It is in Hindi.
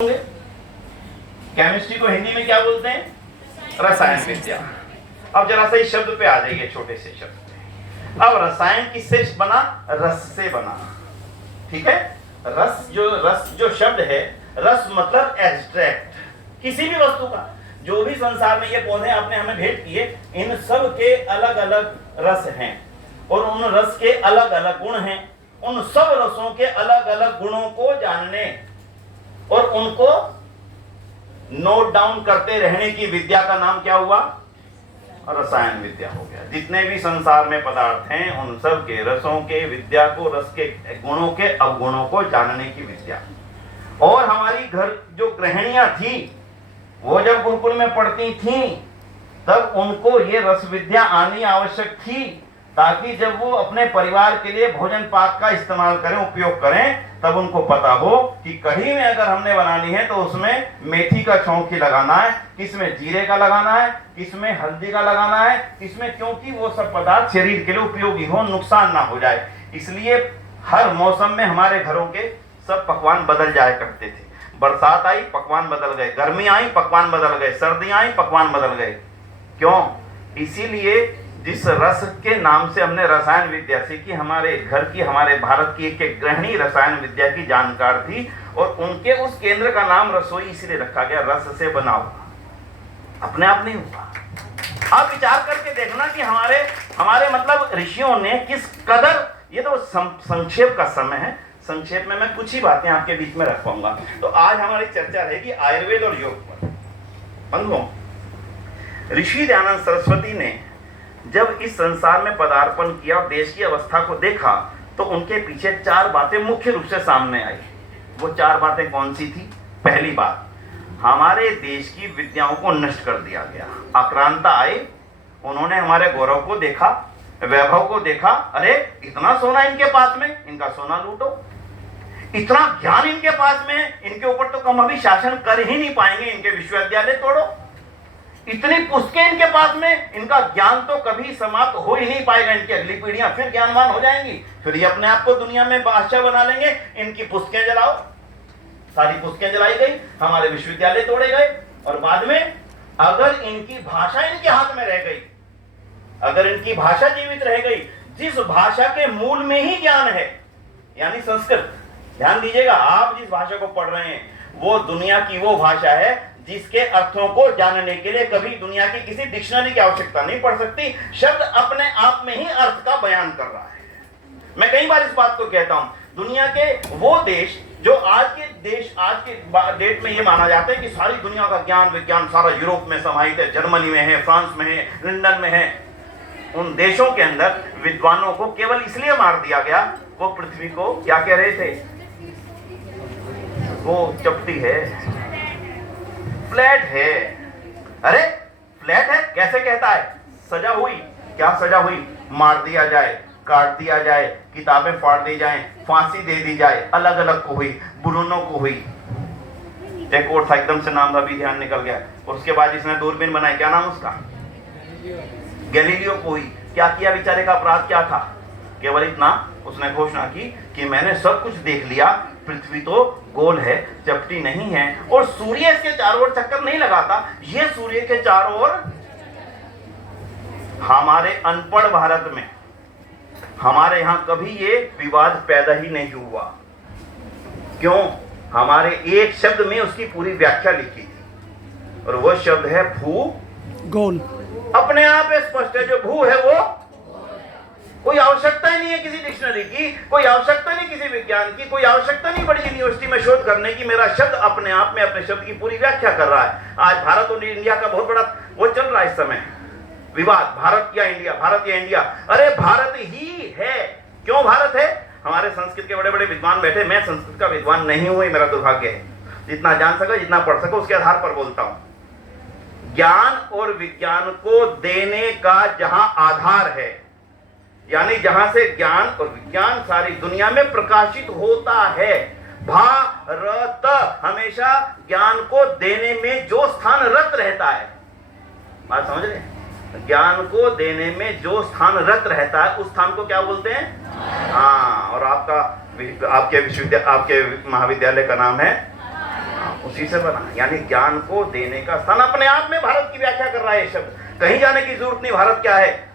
केमिस्ट्री को हिंदी में क्या बोलते हैं? रसायन विद्या। अब जरा सा इस शब्द पे आ जाइए, छोटे से शब्द पे। अब रसायन किससे बना? रस से बना। ठीक है, रस जो शब्द है, रस मतलब एक्सट्रैक्ट किसी भी वस्तु का। जो भी संसार में ये पौधे आपने हमें भेंट किए, इन सब के अलग अलग रस हैं और उन रस के अलग अलग गुण हैं। उन सब रसों के अलग अलग गुणों को जानने और उनको नोट डाउन करते रहने की विद्या का नाम क्या हुआ? रसायन विद्या हो गया। जितने भी संसार में पदार्थ हैं, उन सब के रसों के विद्या को, रस के गुणों के अवगुणों को जानने की विद्या। और हमारी घर जो गृहिणियां थी, वो जब गुरुकुल में पढ़ती थी, तब उनको ये रस विद्या आनी आवश्यक थी, ताकि जब वो अपने परिवार के लिए भोजन पाक का इस्तेमाल करें, उपयोग करें, तब उनको पता हो कि कढ़ी में अगर हमने बनानी है तो उसमें मेथी का छौंकी लगाना है, किसमें जीरे का लगाना है, किसमें हल्दी का लगाना है, किसमें, क्योंकि वो सब पदार्थ शरीर के लिए उपयोगी हो, नुकसान ना हो जाए। इसलिए हर मौसम में हमारे घरों के सब पकवान बदल जाया करते थे। बरसात आई, पकवान बदल गए, गर्मी आई, पकवान बदल गए, सर्दियां आई, पकवान बदल गए। क्यों? इसीलिए जिस रस के नाम से हमने रसायन विद्या सीखी, हमारे घर की, हमारे भारत की एक गृहिणी रसायन विद्या की जानकार थी, और उनके उस केंद्र का नाम रसोई इसलिए रखा गया, रस से बना हुआ, अपने आप नहीं हुआ। आप विचार करके देखना कि हमारे मतलब ऋषियों ने किस कदर, ये तो संक्षेप का समय है, संक्षेप में मैं कुछ ही बातें आपके बीच में रख पाऊंगा। तो आज हमारी चर्चा रहेगी आयुर्वेद और योग पर। बंधुओं, ऋषि दयानंद सरस्वती ने जब इस संसार में पदार्पण किया और देश की अवस्था को देखा, तो उनके पीछे चार बातें मुख्य रूप से सामने आई। वो चार बातें कौन सी थी? पहली बात, हमारे देश की विद्याओं को नष्ट कर दिया गया। आक्रांता आए, उन्होंने हमारे गौरव को देखा, वैभव को देखा, अरे इतना सोना इनके पास में, इनका सोना लूटो। इतना ज्ञान इनके पास में, इनके ऊपर तो कम अभी शासन कर ही नहीं पाएंगे, इनके विश्वविद्यालय तोड़ो। इतनी पुस्तकें इनके पास में, इनका ज्ञान तो कभी समाप्त हो ही नहीं पाएगा। इनकी अगली पीढ़ियां फिर ज्ञानवान हो जाएंगी, फिर ये अपने आप को दुनिया में बादशाह बना लेंगे। इनकी पुस्तकें जलाओ। सारी पुस्तकें जलाई गई, हमारे विश्वविद्यालय तोड़े गए, और बाद में अगर इनकी भाषा इनके हाथ में रह गई, अगर इनकी भाषा जीवित रह गई, जिस भाषा के मूल में ही ज्ञान है, यानी संस्कृत, ध्यान दीजिएगा, आप जिस भाषा को पढ़ रहे हैं वो दुनिया की वो भाषा है जिसके अर्थों को जानने के लिए कभी दुनिया की किसी डिक्शनरी की आवश्यकता नहीं पड़ सकती। शब्द अपने आप में ही अर्थ का बयान कर रहा है। मैं कई बार इस बात को कहता हूं, दुनिया के वो देश जो आज के डेट में ये माना जाता है कि सारी दुनिया का ज्ञान विज्ञान सारा यूरोप में समाहित है, जर्मनी में है, फ्रांस में है, लंदन में है, उन देशों के अंदर विद्वानों को केवल इसलिए मार दिया गया, वो पृथ्वी को क्या कह रहे थे? वो चपटी है, फ्लैट है। अरे फ्लैट है कैसे कहता है? सजा हुई, क्या सजा हुई? मार दिया जाए, काट दिया जाए, किताबें फाड़ दी जाएं, फांसी दे दी जाए, अलग अलग को हुई, ब्रूनो को हुई, एक और था, एकदम से नाम अभी ध्यान निकल गया। उसके बाद इसने दूरबीन बनाई, क्या नाम उसका? गैलीलियो को हुई। क्या किया बेचारे का? अपराध क्या था? केवल इतना, उसने घोषणा की कि मैंने सब कुछ देख लिया, पृथ्वी तो गोल है, चपटी नहीं है, और सूर्य इसके चारों ओर चक्कर नहीं लगाता, ये सूर्य के चारों ओर। हमारे अनपढ़ भारत में, हमारे यहां कभी ये विवाद पैदा ही नहीं हुआ। क्यों? हमारे एक शब्द में उसकी पूरी व्याख्या लिखी थी, और वो शब्द है भू गोल। अपने आप स्पष्ट है, जो भू है वो, कोई आवश्यकता ही नहीं है किसी डिक्शनरी की, कोई आवश्यकता नहीं किसी विज्ञान की, कोई आवश्यकता नहीं बड़ी यूनिवर्सिटी में शोध करने की। मेरा शब्द अपने आप में अपने शब्द की पूरी व्याख्या कर रहा है। आज भारत और इंडिया का बहुत बड़ा वो चल रहा है इस समय, विवाद, भारत या इंडिया, भारत या इंडिया। अरे भारत ही है। क्यों भारत है? हमारे संस्कृत के बड़े बड़े विद्वान बैठे, मैं संस्कृत का विद्वान नहीं हुई, मेरा दुर्भाग्य है। जितना जान सका, जितना पढ़ सका, उसके आधार पर बोलता हूं। ज्ञान और विज्ञान को देने का जहां आधार है, यानी जहां से ज्ञान और विज्ञान सारी दुनिया में प्रकाशित होता है, भारत हमेशा ज्ञान को देने में जो स्थान रत रहता है, बात समझ रहे हैं? ज्ञान को देने में जो स्थान रत रहता है, उस स्थान को क्या बोलते हैं? हाँ, और आपके विश्वविद्यालय, आपके महाविद्यालय का नाम है उसी से बना। यानी ज्ञान को देने का स्थान अपने आप में भारत की व्याख्या कर रहा है ये शब्द, कहीं जाने की जरूरत नहीं। भारत क्या है?